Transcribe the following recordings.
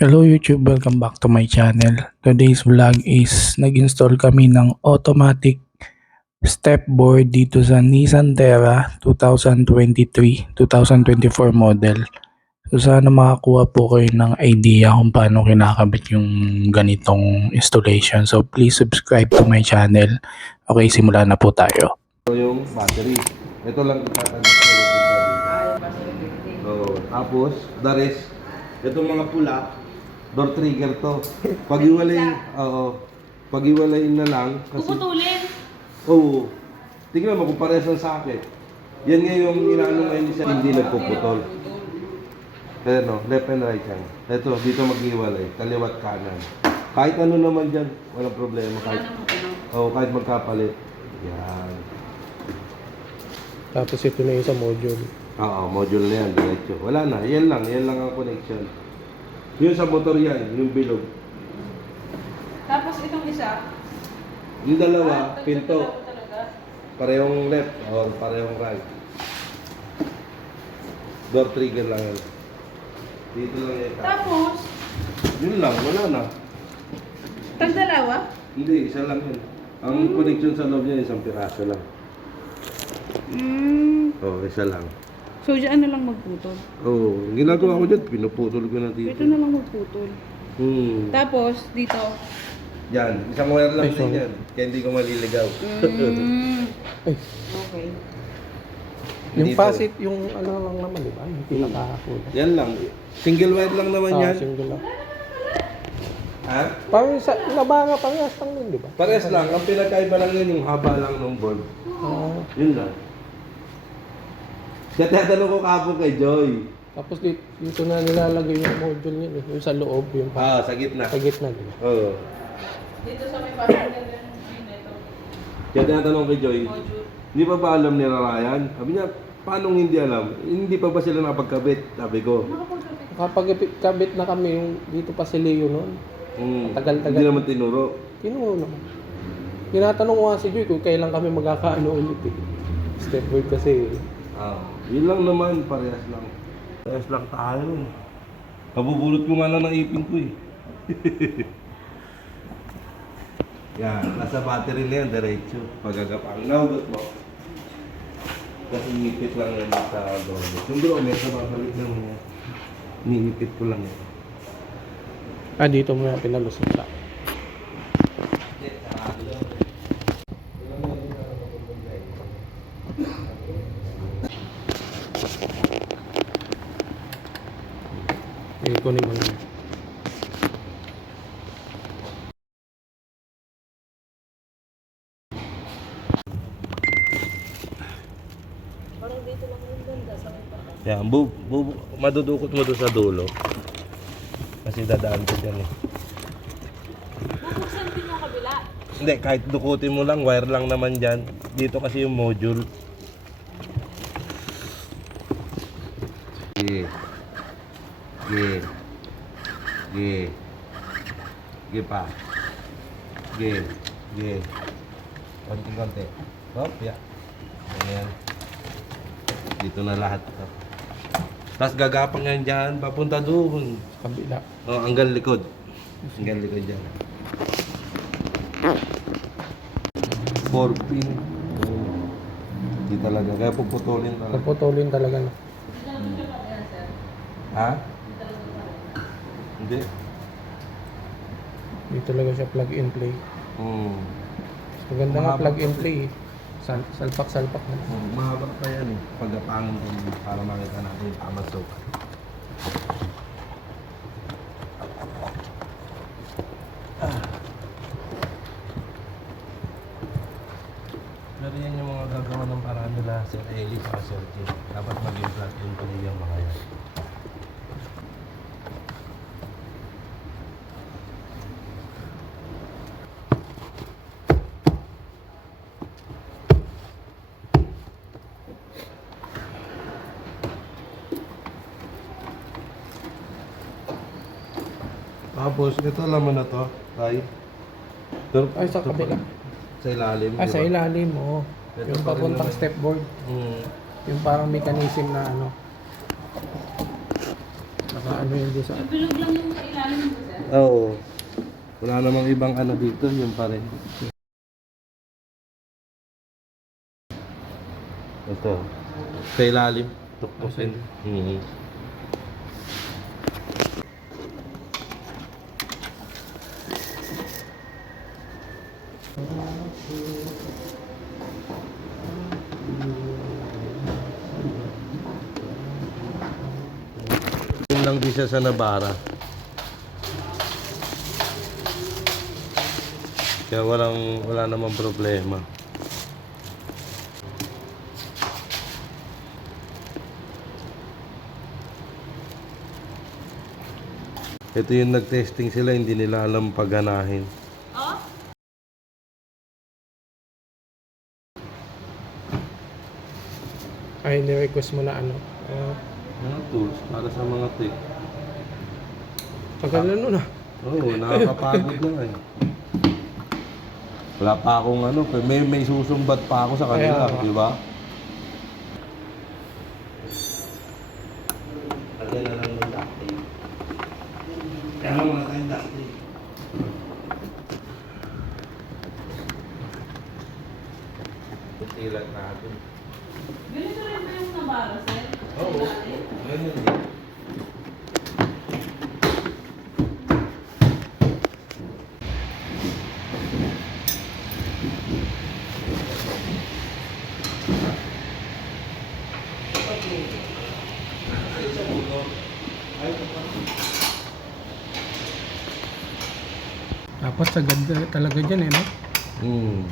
Hello YouTube, welcome back to my channel. Today's vlog is nag-install kami ng automatic step board dito sa Nissan Terra 2023-2024 model. So sana makakuha po kayo ng idea kung paano kinakabit yung ganitong installation. So please subscribe to my channel. Okay, simulan na po tayo. Yung battery. Ito lang itatagos na so, tapos, the rest, itong mga pula, door trigger to. Pag-iwalayin na lang. Puputulin. Oo. Tingnan mo kung parehas ng socket. Yan nga yung inaano ngayon siya, hindi nagpuputol. Ayan o, left and right yan. Ito, dito mag-iwalay, kaliwat kanan. Kahit ano naman dyan, walang problema. Kahit magkapalit. Yan. Tapos ito na yung sa module. Oo, module na yan, diretso. Wala na, yan lang ang connection. Yung sa motor yan, yung bilog. Tapos itong isa. Yung dalawa, pinto. Parehong left or parehong right. Door trigger lang yan. Dito lang yan. Tapos, Yun lang, wala na. tag dalawa. Hindi, isa lang yun. Ang connection sa loob niya, isang piraso lang. Oo, isa lang. So, dyan na lang magputol. Oo, ginagawa ko dyan, pinuputol ko na dito. Ito na lang magputol. Tapos, dito. Yan, isang wire lang din yan. Kaya hindi ko maliligaw. Okay. Yung Dito. facet, yung ano lang naman, di ba? Yung pinakakulay. Yan lang. Single wire lang naman yan. Single lang. Ha? Parang sa labanga parehas lang din, di ba? Pares lang. Ang pinakaiba lang yun, yung haba lang ng board. Yun lang. Kaya tatanong ko kapon kay Joy. Tapos dito na nilalagay yung module niya, yung sa loob, yung Sa gitna. sa gitna, di ba? Oo. Dito sa may passenger ito. Kaya tinatanong kay Joy, Module. hindi pa ba alam ni Ryan? Sabi niya, paano hindi alam? Hindi pa ba sila nakapagkabit? Sabi ko. Kapag kabit na kami yung dito pa si Leo noon, Tagal-tagal. Hindi naman tinuro. tinuro naman. Tinatanong ko nga si Joy kung kailan kami magkakaano ulit eh. Step board kasi. Yun lang naman, parehas lang. Parehas lang tayo. Kabubulot ko nga lang ng ipin ko eh. Yan, nasa battery na yan, diretso. Pagagapang. Nahugot mo. Kasi ipit lang yan sa grommet. Yung grommet, sa babalik lang yan. Niipit ko lang yan. Dito mo na pinalusot sa. Kunin mo na. Parang dito lang yung ganda sa may pata. Yan, madudukot mo doon sa dulo. Kasi dadaan ko dyan eh. Bubuksan din yung kabila. Hindi, kahit dukutin mo lang, wire lang naman dyan. Dito kasi yung module. Sige. Sige. Sige. Sige pa. Sige. Sige. Konti-konti. Hop, ya. Ayan. Dito na lahat. Tapos gagapang yan dyan, papunta doon. Kabila. Hanggang likod. Hanggang likod dyan. 4 pin. Hindi talaga. Kaya puputulin talaga. Puputulin talaga na. Ha? Hindi. Dito talaga siya plug and play. Maganda nga plug and play. Salpak-salpak na. Mahaba pa yan eh. Pagkapangan ko para makita natin yung tamang sukat. Pero yan yung mga gagawa ng paraan nila Sir Eli sa Sir Jim. Dapat maging plug and play yung mga yan. Tapos, ito laman na to, Tay. Ay, sa kabila. Sa ilalim. Sa diba? ilalim mo. Ito Yung pa rin papuntang naman. step board. Yung parang mechanism na ano. Naka-ano yun doon sa... Bilog lang yung sa ilalim mo, sir. Oo. Wala namang ibang ano dito, yung pa rin. Ito. Sa ilalim. Tuktukin. Yun lang din siya sa Nabara. Kaya wala namang problema. Ito yung nag-testing sila, hindi nila alam pagganahin. Oh? Ay, ni-request mo na ano. Mga tools para sa mga tech. Tagal na nun ah. Oo, nakakapagod na eh. Wala pa akong ano, may susumbat pa ako sa kanila, Kaya, di ba? Lagyan na lang ng duct tape. Kaya wala tayong duct tape. Ilan natin. Ganito rin ba yung nabara, sir? Oo, ganyan din. Dapat sagad talaga dyan eh, no? Hmm.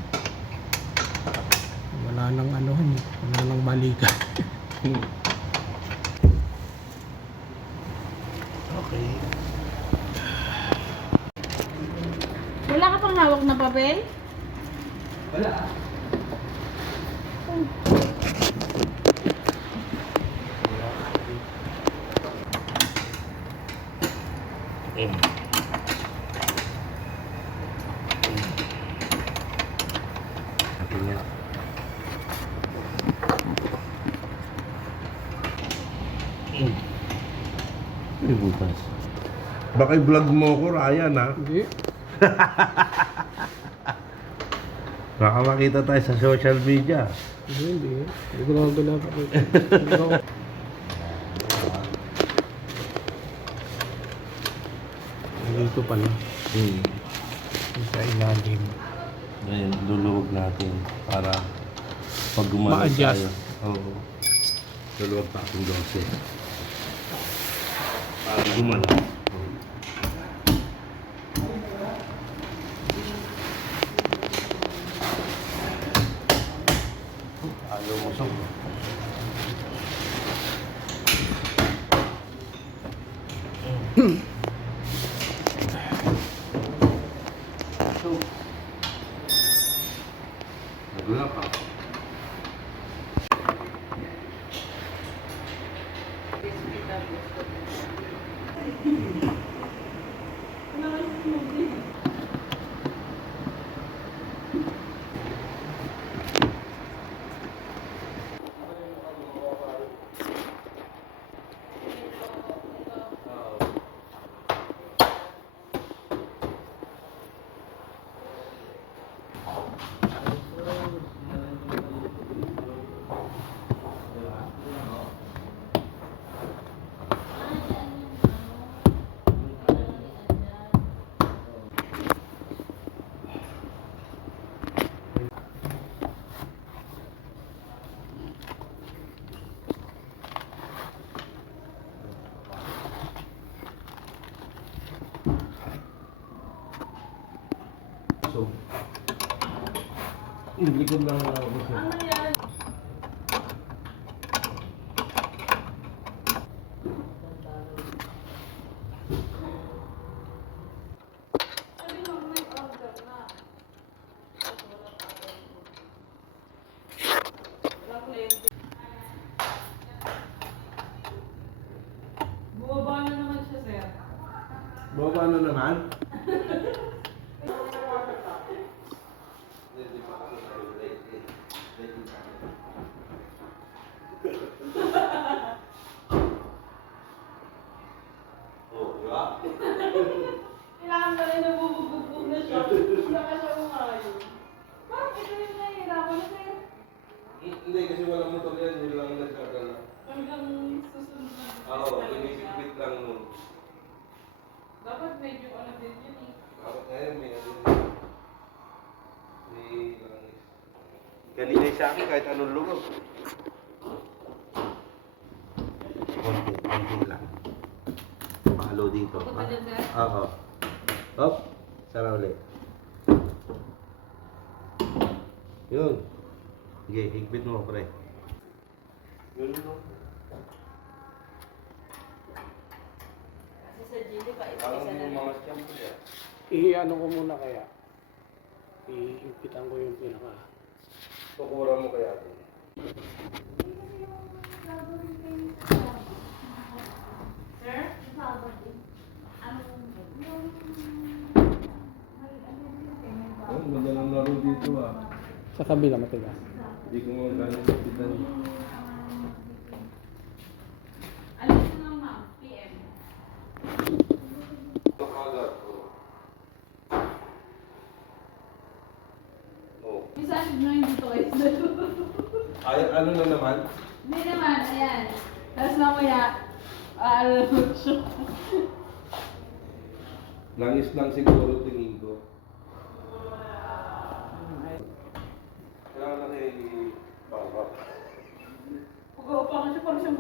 Wala nang ano, wala nang balikan. Okay. Wala ka pang hawak na papel? Wala. Butas. Baka i-vlog mo ko, Ryan, ha? Hindi. Baka makita tayo sa social media. Hindi. Hindi ko lang pinapakita. Hindi ko. Dito pala. Sa ilalim. Ngayon, luluwag natin para pag gumana Ma-adjust. tayo. Oo. Luluwag pa akong 12. Para gumana. Ayaw mo sa Nagula ka. So, likod lang ako siya. Bumaba na naman siya, sir. Baba na naman? walang motor yan, yun lang nagkakala. Hanggang susunod na. Oo, pinipit lang nun. Dapat medyo ano din yun eh. Dapat ngayon may ano yun. May langis. Ganito sa akin kahit anong lugar. Konti lang. Palo dito. Punta ba dyan, sir? Oo. Hop, sara ulit. Yun. Sige, higpit mo, pre. Yun, no? Kasi sa Gili pa, ito Parang isa na yung rin. mga siyempre yan. I-ano ko muna kaya. Iimpitan ko yung pinaka. Tukura mo kaya ito. Sir? Ang ganda ng laro dito ah. Sa kabila matigas. Hindi ko mga galing kapitan. Alam mo nga ma'am, PM. Kapagat. Oh. Minsan nyo hindi to guys. Ay, ano na naman? Hindi naman, ayan. Tapos mamaya, ano siya. Langis lang siguro tingin ko. Kailangan lang i-bangkak. Pag-upa ka siya, parang siyang